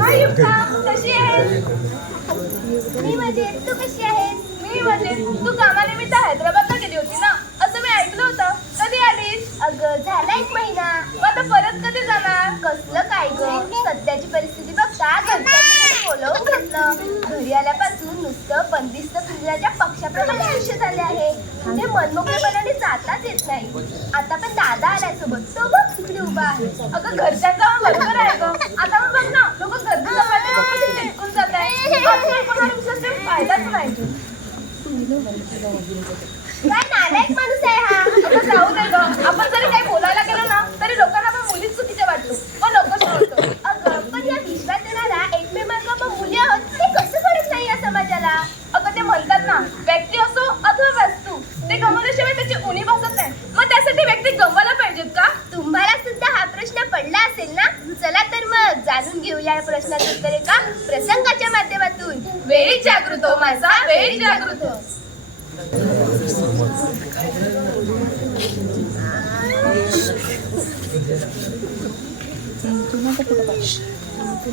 हाय युक्ता कशी आहेस मी मजेत तू कशी आहेस मी म्हणजे तू कामानिमित्त हैदराबादला गेली होती ना. असं मी ऐकलं होतं. कधी आलीस? अगं झाला एक महिना. मग आता परत कधी जाणार? कसलं काय ग? सध्याची परिस्थिती बघता घरच्यांनी बोलवून घेतलं. घरी आल्यापासून नुसतं बंदिस्त पिंजऱ्याच्या पक्षाप्रमाणे आयुष्य झाले आहे. ते मनमोकळेपणाने जाताच येत नाही. आता पण दादा आलाय सोबत. तो बघ तिकडे उभा आहे. अगं घरच्यांचा पण बरोबर आहे ग. आता मग बघ ना लोक गर्दी जमायला चिटकून जात आहे आजकाल कोणाला विश्वास ठेवून फायदाच नाही काय नालायक माणूस आहे हा अगं जाऊ दे ग आपण जरी काही बोलायला गेलो ना तरी लोकांना आपण मुलीच चुकीचे वाटतो मग नकोच बोलतो अगं पण या विश्वात येणारा एकमेव आपण मुली आहोत ते कसं कळत नाही या समाजाला अगं ते म्हणतात ना व्यक्ती असो अथवा वस्तू ते गमावल्याशिवाय त्याची उणी बसत नाही मग त्यासाठी व्यक्ती गमवायला पाहिजेत का तुम्हाला सुद्धा हा प्रश्न पडला असेल ना? चला तर मग जाणून घेऊया या प्रश्नाचं उत्तर एका प्रसंगाच्या माध्यमातून. वेळी जागृत हो माझा वेळी जागृत हो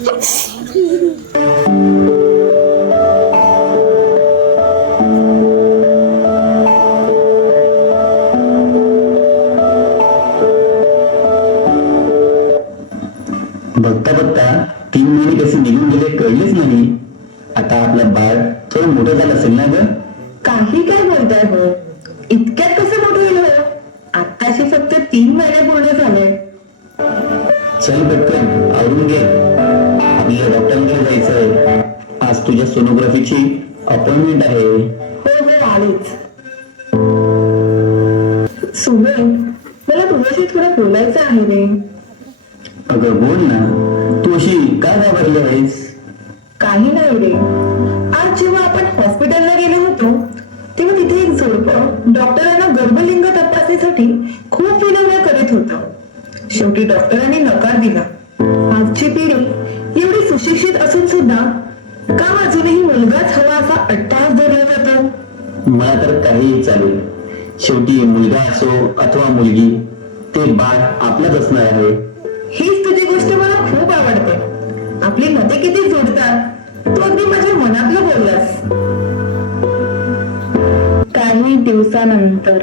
बघता आवरून घे. आपल्याला डॉक्टरांकडे जायचंय आज तुझ्या सोनोग्राफीची अपॉइंटमेंट आहे. हो हो आलेच. सुबे मला तुझ्याशी थोडं बोलायचं आहे रे. अगं बोल ना. तू अशी का घाबरली आहेस? काही नाही रे. आज जेव्हा आपण हॉस्पिटलला गेलो होतो तेव्हा तिथे एक जोडपं डॉक्टरांना गर्भलिंग तपासणीसाठी खूप विनवण्या करीत होतं. शेवटी डॉक्टरांनी नकार दिला. आजची पिढी एवढी सुशिक्षित असून सुद्धा का अजूनही मुलगाच हवा असा अट्टास धरला जातो. मला तर काहीही चालेल. शेवटी मुलगा असो अथवा मुलगी ते बाळ आपलंच असणार आहे. हीच तुझी गोष्ट मला खूप आवडते. आपली मते किती जोडतात तू अगदी माझ्या मनातलं बोललास. काही दिवसानंतर.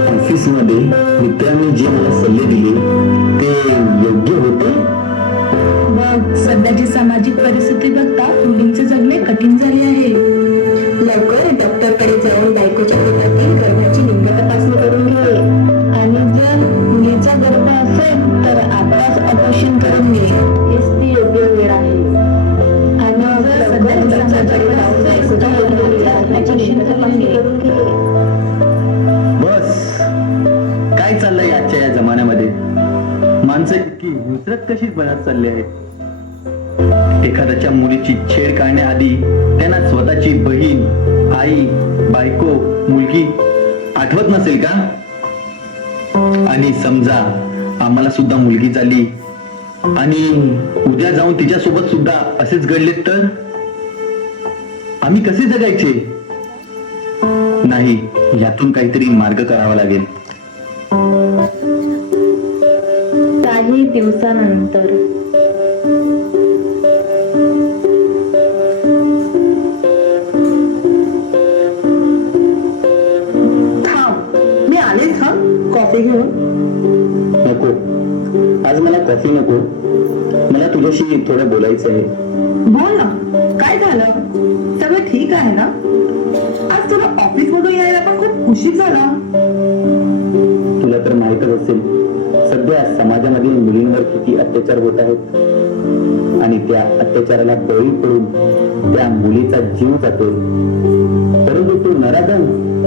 ऑफिसमध्ये मित्रांनी जे मला सल्ले दिले ते योग्य होते? बघ सध्याची सामाजिक परिस्थिती बघता मुलींचे जगणे कठीण झाले आहे. इतकी कशी बनत चालली आहे? एखाद्याच्या मुलीची छेड काढण्याआधी त्यांना स्वतःची बहीण आई बायको मुलगी आठवत नसेल का? आणि समजा आम्हाला सुद्धा मुलगी झाली आणि उद्या जाऊन तिच्यासोबत सुद्धा असेच घडले तर? आम्ही कसे जगायचे? नाही यातून काहीतरी मार्ग करावा लागेल. दिवसानंतर. थांब. मी आलेच हा कॉफी घेऊन. नको. आज मला कॉफी नको. मला तुझ्याशी थोडं बोलायचं आहे. बोल ना. काय झालं? सगळं ठीक आहे ना? आज तुला ऑफिस मधून यायला पण खूप उशीर झाला. तुला तर माहीतच असेल. सध्या समाजामध्ये मुलींवर किती अत्याचार होत आहेत? आणि त्या अत्याचाराला बळी पडून त्या मुलीचा जीव जातो परंतु तो नराधम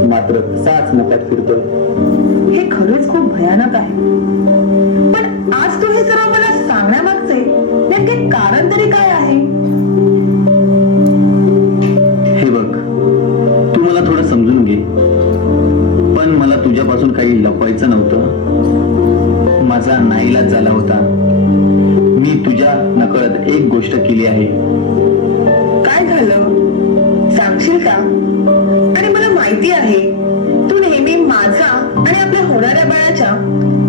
मात्र तसाच मोकाट फिरतोय. हे खरंच खूप भयानक आहे. पण आज तू हे सर्व मला सांगण्यामागचे नेमके कारण तरी काय आहे? हे बघ तू मला थोडं समजून घे. पण मला तुझ्यापासून काही लपवायचं नव्हतं. माझा नाईलाज झाला होता. मी तुझ्या नकळत एक गोष्ट केली आहे. काय झालं? सांगशील का? आणि मला माहिती आहे तू नेहमी माझा आणि आपल्या होणाऱ्या बाळाच्या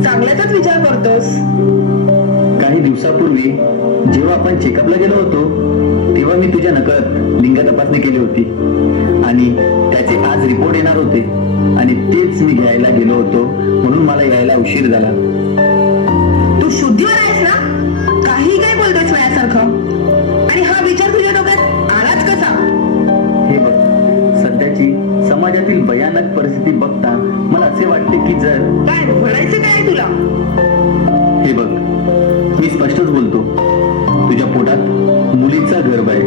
चांगल्याचाच विचार करतोस. काही दिवसापूर्वी जेव्हा आपण चेकअपला गेलो होतो तेव्हा मी तुझ्या नकळत लिंग तपासणी केली होती. आणि त्याचे आज रिपोर्ट येणार होते. आणि तेच मी घ्यायला गेलो होतो म्हणून मला यायला उशीर झाला. तू शुद्धीवर आहेस ना? काही काय बोलतोस वेळासारखं आणि हा विचार तुझ्या डोक्यात आलाच कसा? हे बघ सध्याची समाजातील भयानक परिस्थिती बघता मला असे वाटते की जर काय म्हणायचं काय तुला? हे बघ मी स्पष्टच बोलतो. तुझ्या पोटात मुलीचा गर्भ आहे.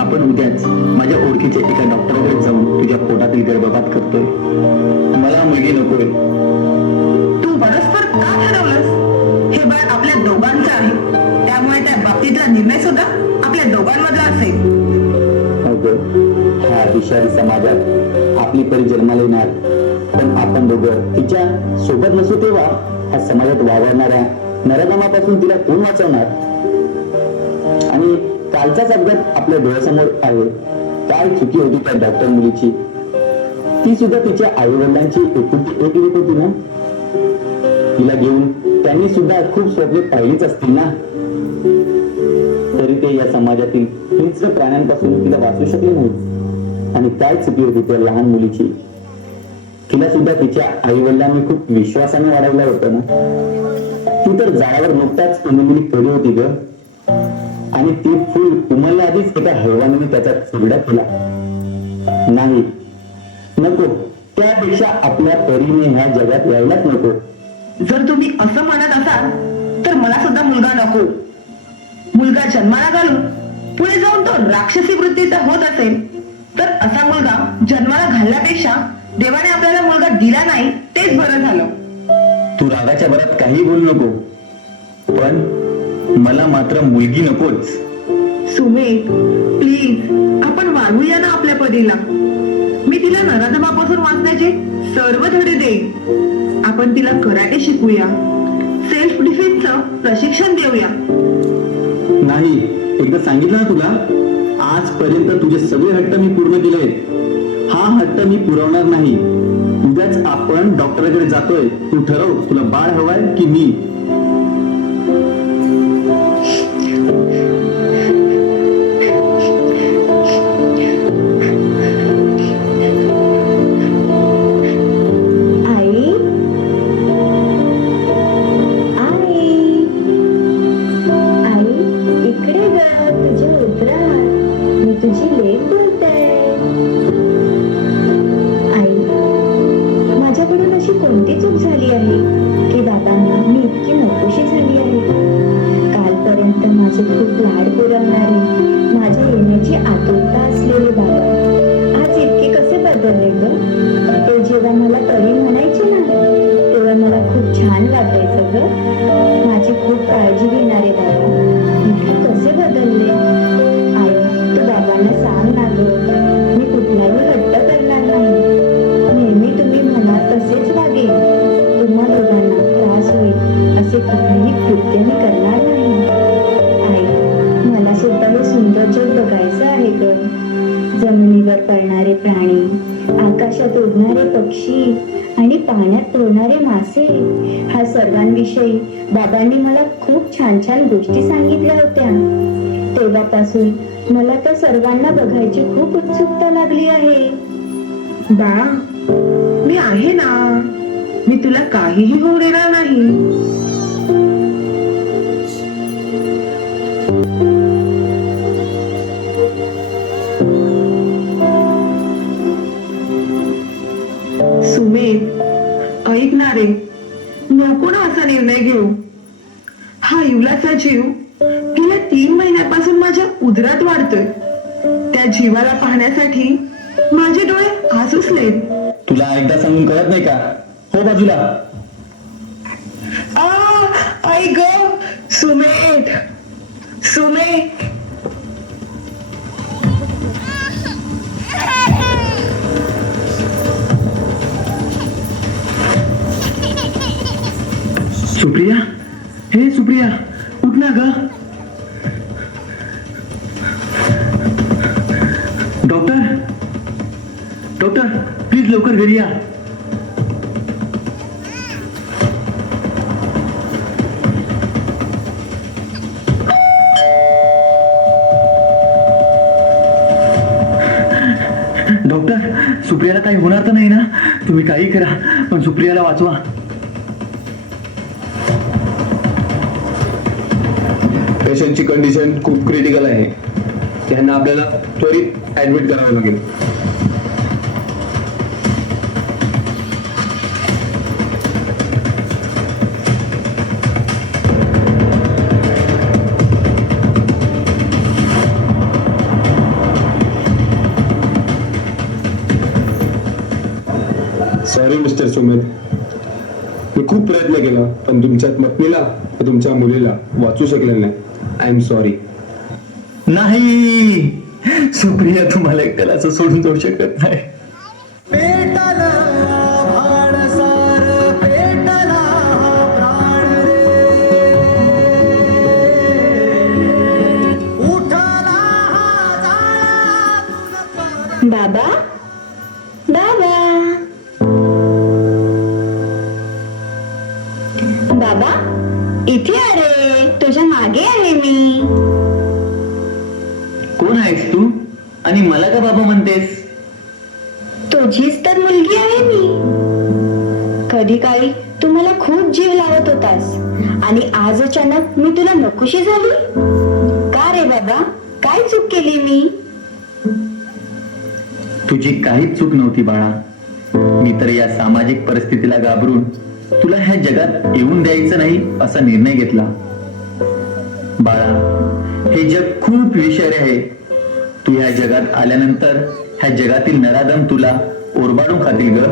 आपण उद्याच माझ्या ओळखीच्या एका डॉक्टरकडे जाऊन तुझ्या पोटातील गर्भपात करतोय. मला मुलगी नकोय. दोघांमधला असेल ह्या विषारी समाजात आपली परी जन्माला येणार. पण आपण दोघं तिच्या सोबत नसू तेव्हा ह्या समाजात वावरणाऱ्या नरगमापासून तिला कोण वाचवणार? आणि कालचाच अपघात आपल्या डोळ्यासमोर आहे. काय चुकी होती त्या डॉक्टर मुलीची? ती सुद्धा तिच्या आई वडिलांची एकुलती एक लेक होती ना? तिला घेऊन त्यांनी सुद्धा खूप स्वप्ने पाहिलीच असतील ना? ते या समाजातील हिंस्र प्राण्यांपासून तिला वाचू शकले नाही. आणि काय चुकी होती त्या लहान मुलीची तिला सुद्धा तिच्या आई वडिलांनी खूप विश्वासाने वाढवलं होतं ना. ती तर झाडावर नुकताच उमललेली कडी होती ग. आणि ती फुल उमलल्या आधीच एका हैवानाने त्याचा चुरडा केला नाही नको. त्यापेक्षा आपल्या परीने ह्या जगात यायलाच नको. जर तुम्ही असं म्हणत असाल तर मला सुद्धा मुलगा नको. मुलगा जन्माला घालून पुढे जाऊन तो राक्षसी वृत्तीचा होत असेल तर असा मुलगा जन्माला घालण्यापेक्षा देवाने आपल्याला मुलगा दिला नाही तेच बरं झालं. तू रागाच्या भरात काही बोलू नको पण मला मात्र मुलगी नकोच. सुमेध प्लीज आपण वाढवूया ना आपल्या परीला मी तिला नराधमापासून वाचण्याचे सर्व धडे देईन. आपण तिला कराटे शिकूया. सेल्फ डिफेन्सचं प्रशिक्षण देऊया. नाही. एकदा सांगितलं ना तुला आजपर्यंत तुझे सगळे हट्ट मी पूर्ण केले हा हट्ट मी पुरवणार नाही. उद्याच आपण डॉक्टरकडे जातोय. तू ठरव तुला बाळ हवाय की मी? होईल असे कृत्य मी करणार नाही. आई मला सुद्धा हे सुंदर जग बघायचं आहे ग. जमिनीवर पडणारे प्राणी आकाशात उडणारे पक्षी आणि पाण्यात पोहणारे मासे हा सर्वांविषयी बाबांनी मला खूप छान छान गोष्टी सांगितल्या होत्या. तेव्हापासून मला त्या सर्वांना बघायची खूप उत्सुकता लागली आहे. बाळा मी आहे ना. मी तुला काहीही होऊ देणार नाही. सुमेध ऐक ना रे नको ना असा निर्णय घेऊ. हा युलाचा जीव गेल्या तीन महिन्यापासून माझ्या उदरात वाढतोय. त्या जीवाला पाहण्यासाठी माझे डोळे आसुसलेत तुला एकदा सांगून कळत नाही का? हो बाजूला. आ आई ग सुमेध. सुप्रिया? हे सुप्रिया उठ ना ग. डॉक्टर डॉक्टर प्लीज लवकर घरी या. डॉक्टर सुप्रियाला काही होणार तर नाही ना? तुम्ही काही करा पण सुप्रियाला वाचवा. पेशंटची कंडिशन खूप क्रिटिकल आहे. त्यांना आपल्याला त्वरित ऍडमिट करावे लागेल. सॉरी मिस्टर सुमित मी खूप प्रयत्न केला पण तुमच्या पत्नीला तुमच्या मुलीला वाचू शकलेलं नाही. आय एम सॉरी नाही. सुप्रिया तुम्हाला एकट्याला असं सोडून जाऊ शकत नाही. तर मुलगी आहे मी. कधी काळी तू मला खूप जीव लावत होतास. आणि आज अचानक मी तुला नकोशी झाली? का रे बाबा? काय चूक केली मी? तुझी काहीच चूक नव्हती बाळा. मी तर या सामाजिक परिस्थितीला घाबरून तुला ह्या जगात येऊन द्यायचं नाही असा निर्णय घेतला. बाळा हे जग खूप विषारी आहे. तू ह्या जगात आल्यानंतर ह्या जगातील नरादम तुला ओरबाडू खातील ग.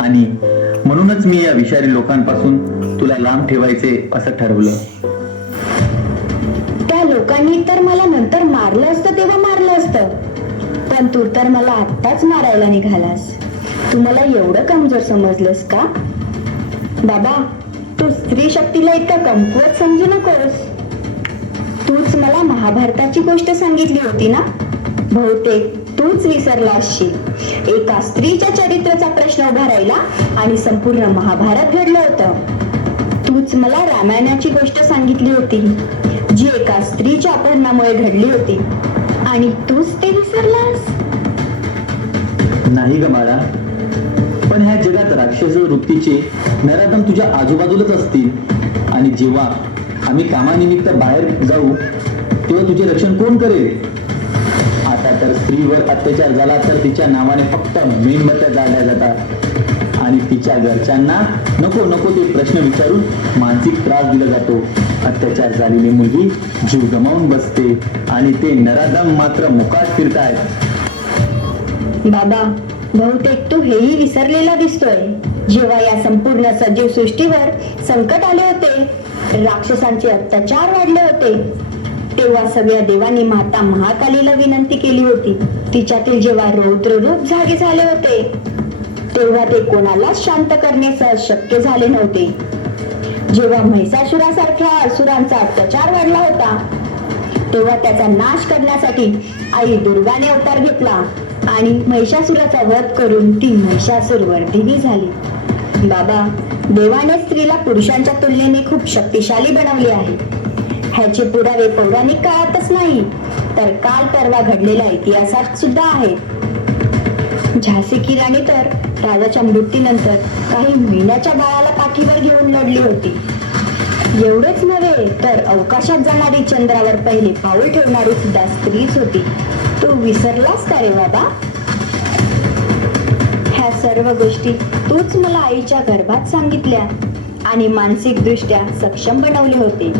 आणि म्हणूनच मी या विषारी लोकांपासून तुला लांब ठेवायचे असं ठरवलं. त्या लोकांनी तर मला नंतर मारलं असतं तेव्हा मारलं असतं. पण तू तर मला आत्ताच मारायला निघालास. तू मला एवढं कमजोर समजलंस का? बाबा तू स्त्री शक्तीला इतका कमकुवत समजू नकोस. तूच मला महाभारताची गोष्ट सांगितली होती ना? बहुतेक तूच विसरला असशील. एका स्त्रीच्या चरित्राचा प्रश्न उभा राहिला आणि संपूर्ण महाभारत घडलं होतं. तूच मला रामायणाची गोष्ट सांगितली होती जी एका स्त्रीच्या अपहरणामुळे घडली होती. आणि तूच ते विसरलास? नाही ग बाळा. पण ह्या जगात राक्षस वृत्तीचे नराधम तुझ्या आजूबाजूलाच असतील. आणि जेव्हा आम्ही कामानिमित्त बाहेर जाऊ तेव्हा तुझे रक्षण कोण करेल? तर स्त्रीवर अत्याचार झाला तर तिच्या नावाने फक्त मेणबत्त्या जाळल्या जातात. आणि तिच्या घरच्यांना नको नको ते प्रश्न विचारून मानसिक त्रास दिला जातो. अत्याचार झालेली मुलगी जीव गमावून बसते आणि ते नराधम मात्र मुकाट फिरतायत. बाबा बहुतेक तू हेही विसरलेला दिसतोय. जेव्हा या संपूर्ण सजीव सृष्टीवर संकट आले होते राक्षसांचे अत्याचार वाढले होते. तेव्हा सगळ्या देवांनी माता महाकालीला विनंती केली होती. तिच्यातील जेव्हा रौद्र रूप जागे झाले होते तेव्हा ते कोणालाच शांत करणे सहज शक्य झाले नव्हते. जेव्हा महिषासुरासारख्या असुरांचा अत्याचार वाढला होता तेव्हा त्याचा नाश करण्यासाठी आई दुर्गाने अवतार घेतला आणि महिषासुराचा वध करून ती महिषासुर वर्धिनी झाली. बाबा देवाने स्त्रीला पुरुषांच्या तुलनेने खूप शक्तिशाली बनवले आहे. ह्याचे पुरावे पौराणिक काळातच नाही तर काल परवा घडलेल्या इतिहासात सुद्धा आहेत झाशी की राणी तर राजाच्या मृत्यूनंतर काही महिन्याच्या बाळाला पाठीवर घेऊन लढली होती. एवढेच नव्हे तर अवकाशात जाणारी चंद्रावर पहिले पाऊल ठेवणारी सुद्धा स्त्रीच होती. तू विसरलास का रे बाबा? ह्या सर्व गोष्टी तूच मला आईच्या गर्भात सांगितल्या आणि मानसिक दृष्ट्या सक्षम बनवले होते.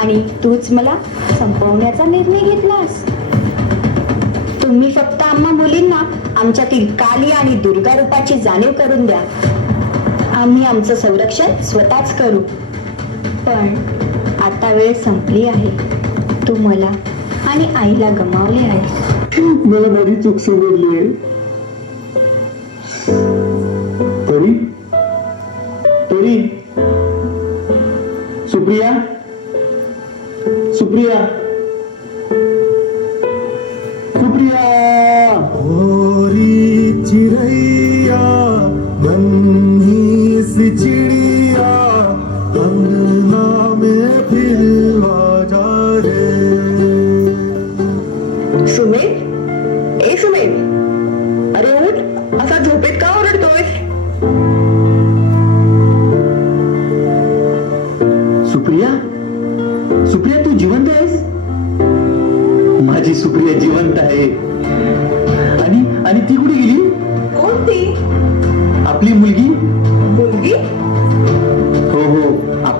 आणि तूच मला संपवण्याचा निर्णय घेतलास. तुम्ही फक्त आम्हा मुलींना आमच्यातील काली आणि दुर्गा रूपाची जाणीव करून द्या. आम्ही आमचं संरक्षण स्वतःच करू. पण आता वेळ संपली आहे. तू मला आणि आईला गमावले आहे. मला माझी चूक समजली आहे. तरी? तरी? सुप्रिया? सुप्रिया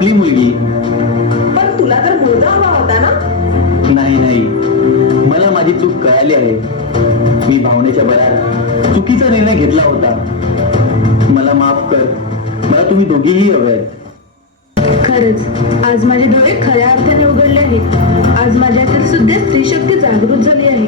आपली मुलगी. पण तुला तर मुलगा हवा होता ना? नाही नाही. मला माझी चूक कळाली आहे. मी भावनेच्या बळात चुकीचा निर्णय घेतला होता. मला माफ कर. मला तुम्ही दोघीही हवे खरंच. आज माझे डोळे खऱ्या अर्थाने उघडले आहेत. आज माझ्यातील सुद्धा स्त्री शक्ती जागृत झाली आहे.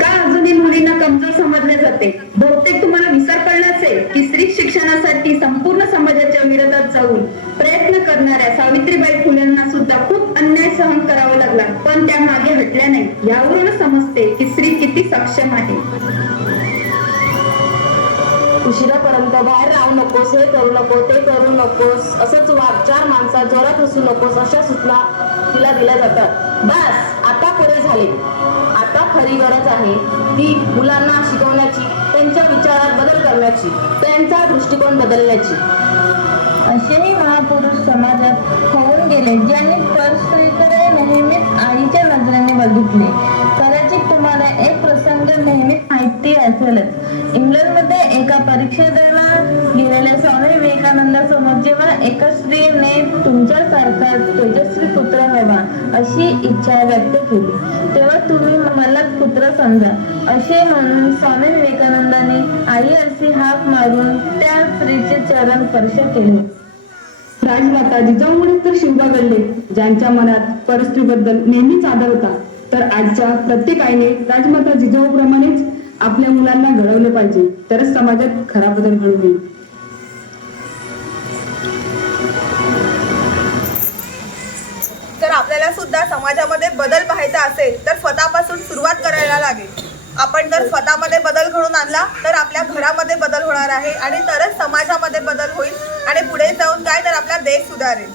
का अजूनही मुलींना कमजोर समजले जाते बहुतेक तुम्हाला विसर पडलाच आहे की स्त्री शिक्षणासाठी संपूर्ण समाजाच्या विरोधात जाऊन प्रयत्न करणाऱ्या सावित्रीबाई फुलेंना सुद्धा खूप अन्याय सहन करावा लागला. पण त्या मागे हटल्या नाही यावरून समजते की स्त्री किती सक्षम आहे. उशिरापर्यंत बाहेर राहू नकोस हे करू नको ते करू नकोस असंच वाग चार माणसा जोरात हसू नकोस अशा सूचना तिला दिल्या जातात. बस आता पुरे झाले. आता खरी गरज आहे ती मुलांना शिकवण्याची त्यांच्या विचारात बदल करण्याची त्यांचा दृष्टिकोन बदलण्याची. असेही महापुरुष समाजात होऊन गेले ज्यांनी परस्त्रीकडे नेहमीच आईच्या नजरेने बघितले. प्रसंग नेहमीच माहिती असेलच. इंग्लंडमध्ये एका परीक्षा द्यायला गेलेल्या स्वामी विवेकानंदासमोर जेव्हा एका स्त्रीने तुमच्यासारखा तेजस्वी पुत्र हवा अशी इच्छा व्यक्त केली. तेव्हा तुम्ही मला पुत्र समजा. असे म्हणून स्वामी विवेकानंदांनी आई अशी हाक मारून त्या स्त्रीचे चरण स्पर्श केले. राजमाता जिजाऊमुळे तर शिवबा घडले ज्यांच्या मनात परस्त्रीबद्दल नेहमीच आदर होता. तर आजच्या प्रत्येक आईने राजमाता जिजाऊप्रमाणेच आपल्या मुलांना घडवलं पाहिजे तरच समाजात खरा बदल घडून येईल. जर आपल्याला सुद्धा समाजामध्ये बदल पाहायचा असेल तर स्वतःपासून सुरुवात करायला लागेल. आपण जर स्वतःमध्ये बदल घडून आणला तर आपल्या घरामध्ये बदल होणार आहे आणि तरच समाजामध्ये बदल होईल आणि पुढे जाऊन काय तर आपला देश सुधारेल.